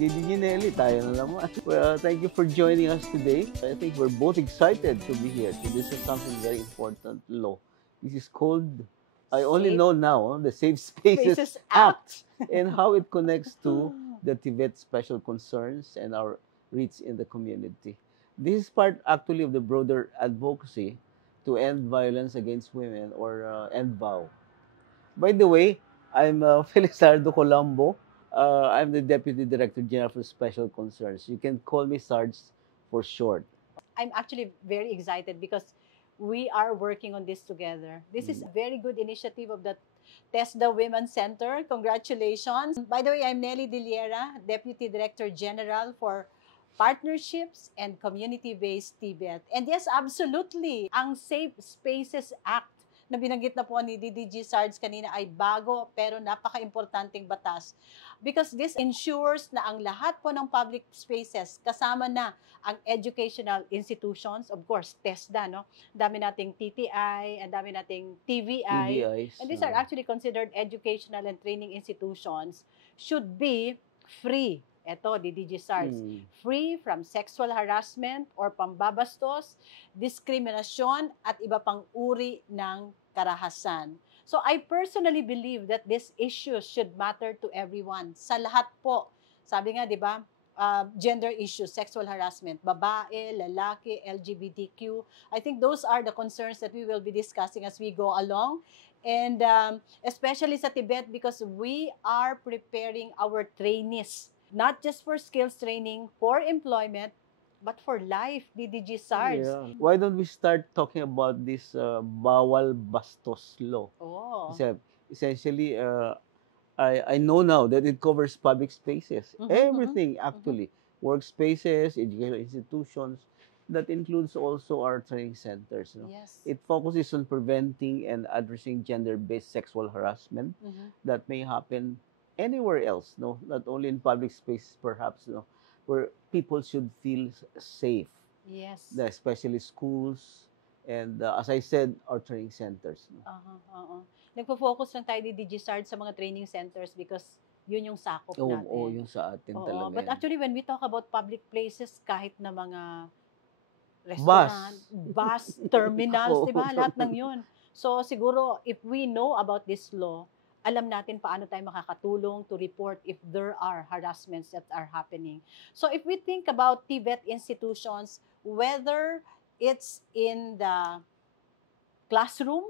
Didi Nelly, tayo na naman. Well, thank you for joining us today. I think we're both excited to be here to discuss something very important law. This is called, I only know now, the Safe Spaces Act and how it connects to the Tibet special concerns and our reach in the community. This is part actually of the broader advocacy to end violence against women or end VOW. By the way, I'm Felizardo Colombo. I'm the Deputy Director General for Special Concerns. You can call me Sarge for short. I'm actually very excited because we are working on this together. This is a very good initiative of the TESDA Women's Center. Congratulations. By the way, I'm Nelly Diliera, Deputy Director General for Partnerships and Community-Based Tibet. And yes, absolutely, ang Safe Spaces Act na binanggit na po ni DDG Sards kanina ay bago pero napaka-importanting batas because this ensures na ang lahat po ng public spaces kasama na ang educational institutions, of course, TESDA, no? Dami nating TTI, and dami nating TVI. TVIs, And these are actually considered educational and training institutions should be free. Ito, DDG SARS. Free from sexual harassment or pambabastos, diskriminasyon, at iba pang uri ng karahasan. So I personally believe that this issue should matter to everyone. Sa lahat po. Sabi nga, di ba, gender issues, sexual harassment, babae, lalaki, LGBTQ. I think those are the concerns that we will be discussing as we go along. And especially sa Tibet because we are preparing our trainees, not just for skills training, for employment, but for life, DDG SARS. Yeah. Why don't we start talking about this Bawal Bastos law? Oh. Essentially, I know now that it covers public spaces, everything actually, workspaces, educational institutions. That includes also our training centers. No? Yes. It focuses on preventing and addressing gender-based sexual harassment that may happen anywhere else, no, not only in public spaces, perhaps, no, where people should feel safe. Yes. Especially schools and, as I said, our training centers. No? Nagpo-focus lang tayo ni DigiSard sa mga training centers because yun yung sakop natin. Oo, yung sa atin talaga. But actually, when we talk about public places, kahit na mga restaurant, bus terminals, di ba? Lahat ng yun. So, siguro, if we know about this law, alam natin paano tayo makakatulong to report if there are harassments that are happening. So, if we think about Tibet institutions, whether it's in the classroom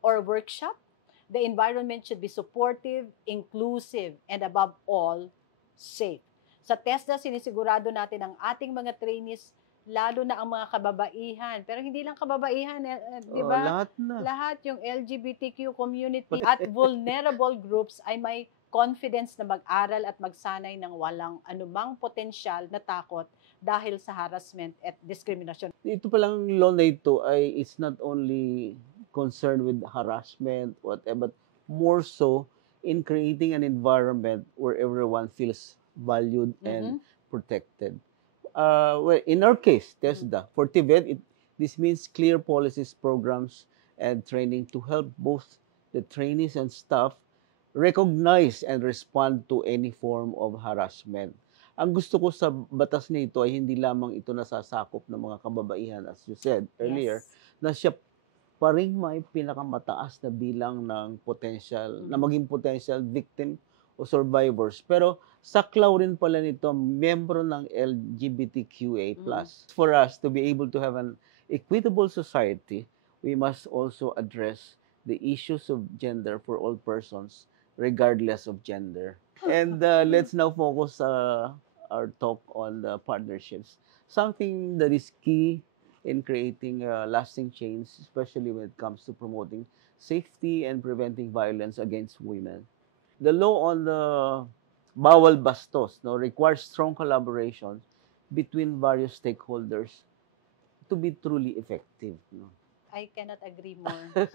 or workshop, the environment should be supportive, inclusive, and above all, safe. Sa TESDA, sinisigurado natin ang ating mga trainees, lalo na ang mga kababaihan. Pero hindi lang kababaihan, di ba? Lahat na. Lahat yung LGBTQ community at vulnerable groups ay may confidence na mag-aral at magsanay ng walang anumang potensyal na takot dahil sa harassment at discrimination. Ito palang law na ito ay it's not only concerned with harassment, whatever, but more so in creating an environment where everyone feels valued and protected. Well, in our case, TESDA, for Tibet, this means clear policies, programs, and training to help both the trainees and staff recognize and respond to any form of harassment. Ang gusto ko sa batas nito ay hindi lamang ito nasasakop ng mga kababaihan, as you said earlier, na siya pa rin may pinakamataas na bilang ng potential, na maging potential victim o survivors. Pero saklaw rin pala nito membro ng LGBTQA+. For us to be able to have an equitable society, we must also address the issues of gender for all persons, regardless of gender. And let's now focus our talk on the partnerships. Something that is key in creating lasting change, especially when it comes to promoting safety and preventing violence against women. The law on the Bawal Bastos requires strong collaboration between various stakeholders to be truly effective. No? I cannot agree more.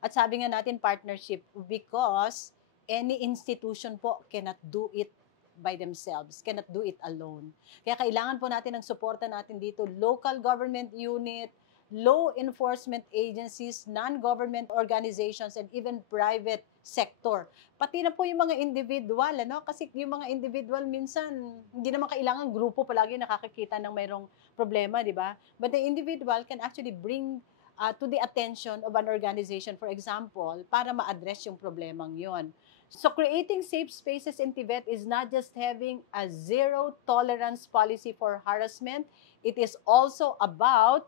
At sabi nga natin partnership because any institution po cannot do it by themselves, cannot do it alone. Kaya kailangan po natin ng suporta natin dito, local government unit, law enforcement agencies, non-government organizations, and even private sector. Pati na po yung mga individual, ano? Kasi yung mga individual minsan, hindi naman kailangan grupo palagi nakakakita ng mayroong problema, di ba? But the individual can actually bring to the attention of an organization, for example, para ma-address yung problemang yon. So creating safe spaces in Tibet is not just having a zero tolerance policy for harassment, it is also about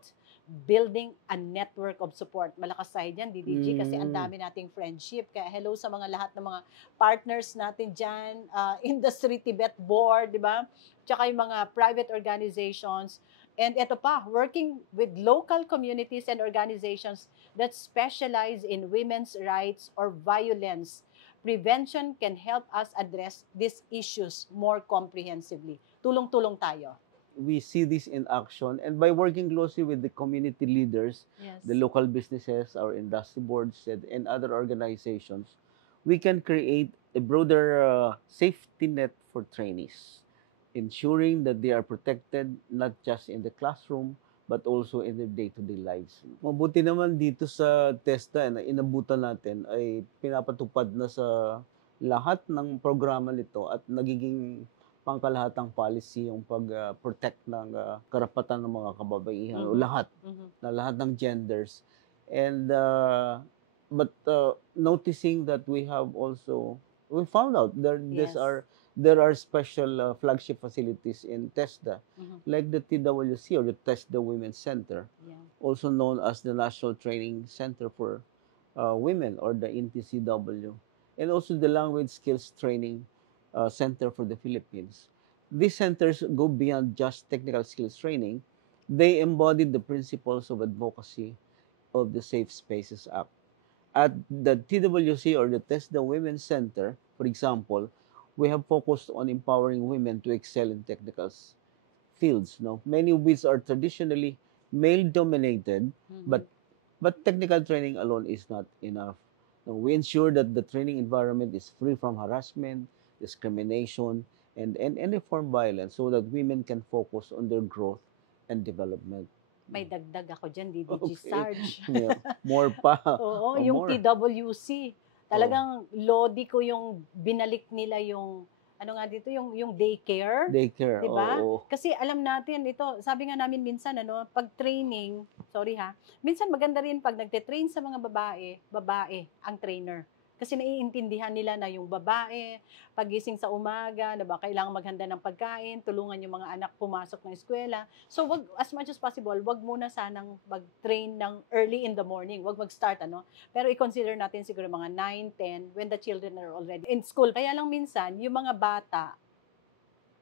building a network of support. Malakas tayo dyan, DDG, kasi ang dami nating friendship. Kaya hello sa mga lahat ng mga partners natin dyan, Industry Tibet Board, di ba? Tsaka yung mga private organizations. And ito pa, working with local communities and organizations that specialize in women's rights or violence prevention can help us address these issues more comprehensively. Tulong-tulong tayo. We see this in action, and by working closely with the community leaders, Yes. the local businesses, our industry boards, and other organizations, we can create a broader safety net for trainees, ensuring that they are protected not just in the classroom, but also in their day-to-day lives. Mabuti naman dito sa TESDA na inabutan natin ay pinapatupad na sa lahat ng programa nito at nagiging pangkalahatang policy yung pag-protect ng karapatan ng mga kababaihan o lahat, na lahat ng genders. And but noticing that we found out there are special flagship facilities in TESDA, like the TWC or the TESDA Women's Center, also known as the National Training Center for Women or the NTCW, and also the Language Skills Training Center for the Philippines. These centers go beyond just technical skills training. They embody the principles of advocacy of the Safe Spaces Act. At the TWC or the TESDA Women's Center, for example, we have focused on empowering women to excel in technical fields. No, many of which are traditionally male-dominated, but technical training alone is not enough. No, we ensure that the training environment is free from harassment, discrimination, and any form of violence, so that women can focus on their growth and development. May dagdag ako dyan, DDG Sarge. Yeah. More pa. Oo, yung more. TWC. Talagang lodi ko yung binalik nila yung ano nga dito yung daycare. Daycare, 'di ba? Kasi alam natin ito, sabi nga namin minsan pag training, sorry ha. Minsan maganda rin pag nagte-train sa mga babae ang trainer. Kasi naiintindihan nila na yung babae, pagising sa umaga, na ba kailangan maghanda ng pagkain, tulungan yung mga anak pumasok ng eskwela. So wag, as much as possible, wag muna sanang mag-train ng early in the morning. Wag mag-start, Pero i-consider natin siguro mga 9, 10, when the children are already in school. Kaya lang minsan, yung mga bata,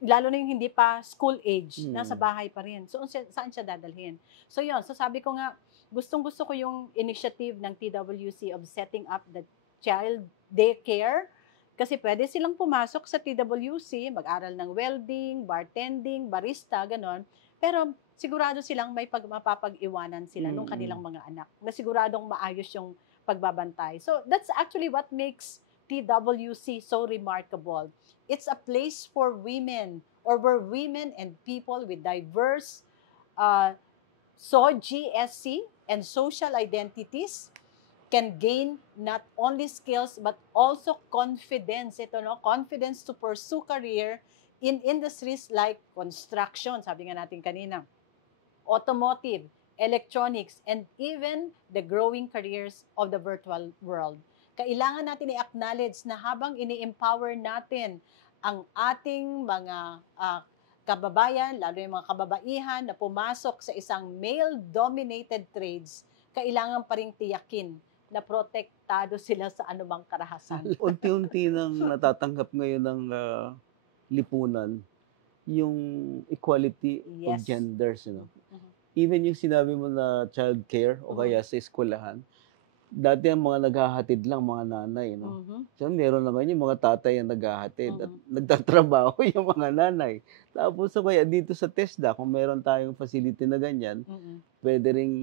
lalo na yung hindi pa school age, nasa bahay pa rin. So saan siya dadalhin? So yun, so sabi ko nga, gustong-gusto ko yung initiative ng TWC of setting up the child daycare, kasi pwede silang pumasok sa TWC, mag-aral ng welding, bartending, barista, ganon. Pero sigurado silang may mapapag-iwanan sila nung kanilang mga anak, na siguradong maayos yung pagbabantay. So that's actually what makes TWC so remarkable. It's a place for women, or where women and people with diverse GSC and social identities can gain not only skills but also confidence. Confidence to pursue career in industries like construction, sabi nga natin kanina, automotive, electronics, and even the growing careers of the virtual world. Kailangan natin i-acknowledge na habang ini-empower natin ang ating mga kababayan, lalo yung mga kababaihan na pumasok sa isang male-dominated trades, kailangan pa ring tiyakin na protektado sila sa anumang karahasan. Unti-unti nang natatanggap ngayon ng lipunan yung equality of genders. Even yung sinabi mo na child care o kaya sa eskwelahan, dati ang mga naghahatid lang, mga nanay. So meron naman yung mga tatay ang naghahatid at nagtatrabaho yung mga nanay. Tapos kaya dito sa TESDA, kung meron tayong facility na ganyan, pwede ring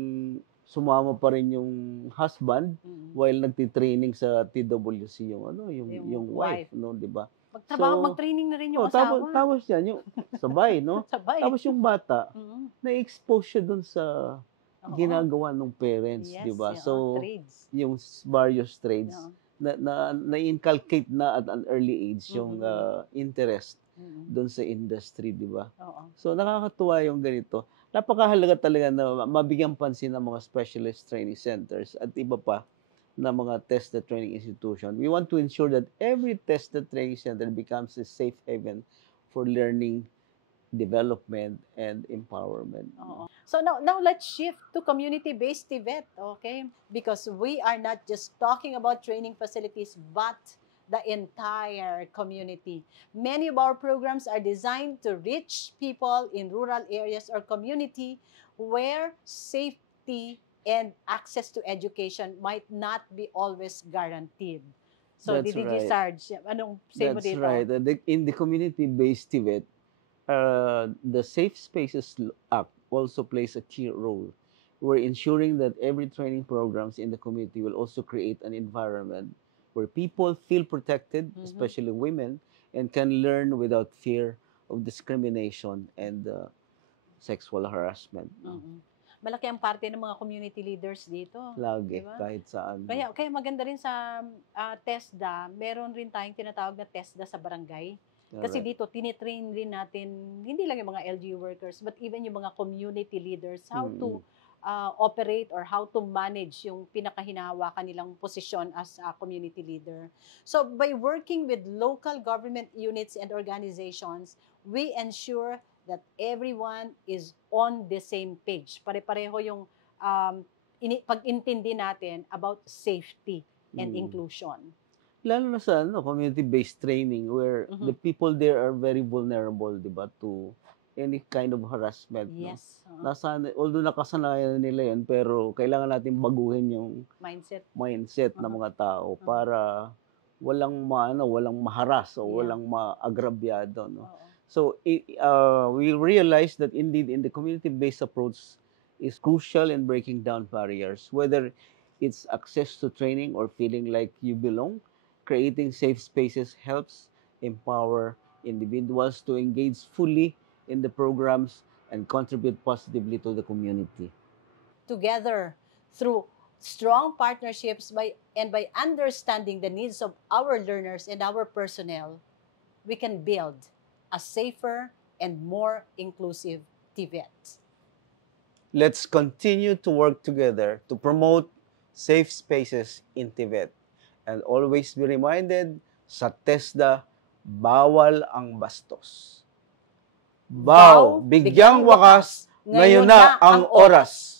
sumama pa rin yung husband while nagti-training sa TWC yung wife, di ba? Mag-training na rin yung asawa. Tapos yan, yung sabay, no? Sabay. Tapos yung bata, na-expose siya dun sa Oo. ginagawa ng parents, Yes, di ba? oo, So, trades. yung various trades, Oo. na-inculcate na at an early age yung interest Mm. doon sa industry, di ba? Oo. So, nakakatuwa yung ganito. Napakahalaga talaga na mabigyan pansin ng mga specialist training centers at iba pa na mga tested training institution. We want to ensure that every tested training center becomes a safe haven for learning, development, and empowerment. Oo. So now let's shift to community-based TVET, okay? Because we are not just talking about training facilities, but the entire community. Many of our programs are designed to reach people in rural areas or community where safety and access to education might not be always guaranteed. So, That's DDG right. Sarge, anong say mo That's dito? right. In the community-based TVET, the Safe Spaces Act also plays a key role. We're ensuring that every training programs in the community will also create an environment where people feel protected, especially women, and can learn without fear of discrimination and sexual harassment. Malaki ang parte ng mga community leaders dito. Lagi, Diba? kahit saan. Kaya maganda rin sa TESDA, meron rin tayong tinatawag na TESDA sa barangay. Kasi dito, tinitrain rin natin, hindi lang yung mga LGU workers, but even yung mga community leaders, how to operate or how to manage yung pinakahinahawakan nilang posisyon as a community leader. So, by working with local government units and organizations, we ensure that everyone is on the same page. Pare-pareho yung pag-intindi natin about safety and inclusion. Lalo na sa community-based training where the people there are very vulnerable, di ba, to any kind of harassment. Yes. No? Although nakasanayan nila yan, pero kailangan natin baguhin yung mindset ng mga tao para walang maharas o walang maagrabyado. No? So, we realize that indeed in the community-based approach is crucial in breaking down barriers, whether it's access to training or feeling like you belong. Creating safe spaces helps empower individuals to engage fully in the programs and contribute positively to the community. Together, through strong partnerships by understanding the needs of our learners and our personnel, we can build a safer and more inclusive TVET. Let's continue to work together to promote safe spaces in TVET. And always be reminded, sa TESDA, bawal ang bastos. Bigyang wakas, ngayon na ang oras.